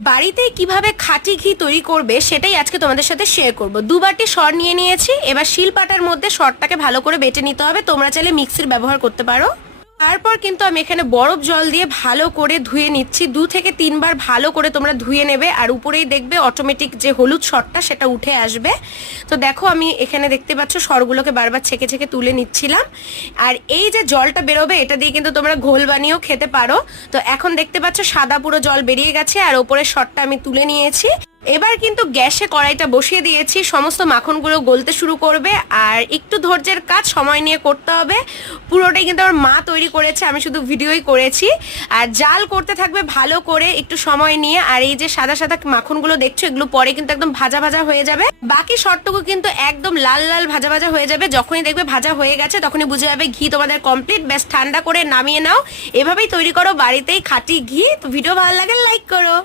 বাড়িতে কিভাবে খাঁটি ঘি তৈরি করবে সেটাই আজকে তোমাদের সাথে শেয়ার করব। 2 বাটি সর নিয়ে নিয়েছি। এবার শিলপাটার মধ্যে সরটাকে ভালো করে বেটে নিতে হবে, তোমরা চাইলে মিক্সির ব্যবহার করতে পারো। তারপর কিন্তু আমি এখানে বরফ জল দিয়ে ভালো করে ধুয়ে নিচ্ছি। 2 থেকে 3 বার ভালো করে তোমরা ধুয়ে নেবে, আর উপরেই দেখবে অটোমেটিক যে হলুদ সরটা সেটা উঠে আসবে। তো দেখো আমি এখানে দেখতে পাচ্ছ সরগুলোকে বারবার ছেঁকে ছেঁকে তুলে নিচ্ছিলাম। আর এই যে জলটা বেরোবে এটা দিয়ে কিন্তু তোমরা ঘোল বানিয়েও খেতে পারো। তো এখন দেখতে পাচ্ছ সাদা পুরো জল বেরিয়ে গেছে, আর ওপরের সরটা আমি তুলে নিয়েছি। এবার কিন্তু গ্যাসে কড়াইটা বসিয়ে দিয়েছি, সমস্ত মাখনগুলো গলতে শুরু করবে। আর একটু ধৈর্যের কাজ, সময় নিয়ে করতে হবে। পুরোটাই কিন্তু আমার মা তৈরি করেছে, আমি শুধু ভিডিওই করেছি। আর জাল করতে থাকবে ভালো করে একটু সময় নিয়ে। আর এই যে সাদা সাদা মাখনগুলো দেখছো এগুলো পরে কিন্তু একদম ভাজা ভাজা হয়ে যাবে। বাকি সরটুকু কিন্তু একদম লাল লাল ভাজা ভাজা হয়ে যাবে। যখনই দেখবে ভাজা হয়ে গেছে তখনই বুঝে যাবে ঘি তোমাদের কমপ্লিট। বেশ ঠান্ডা করে নামিয়ে নাও। এভাবেই তৈরি করো বাড়িতেই খাঁটি ঘি। তো ভিডিও ভালো লাগে লাইক করো।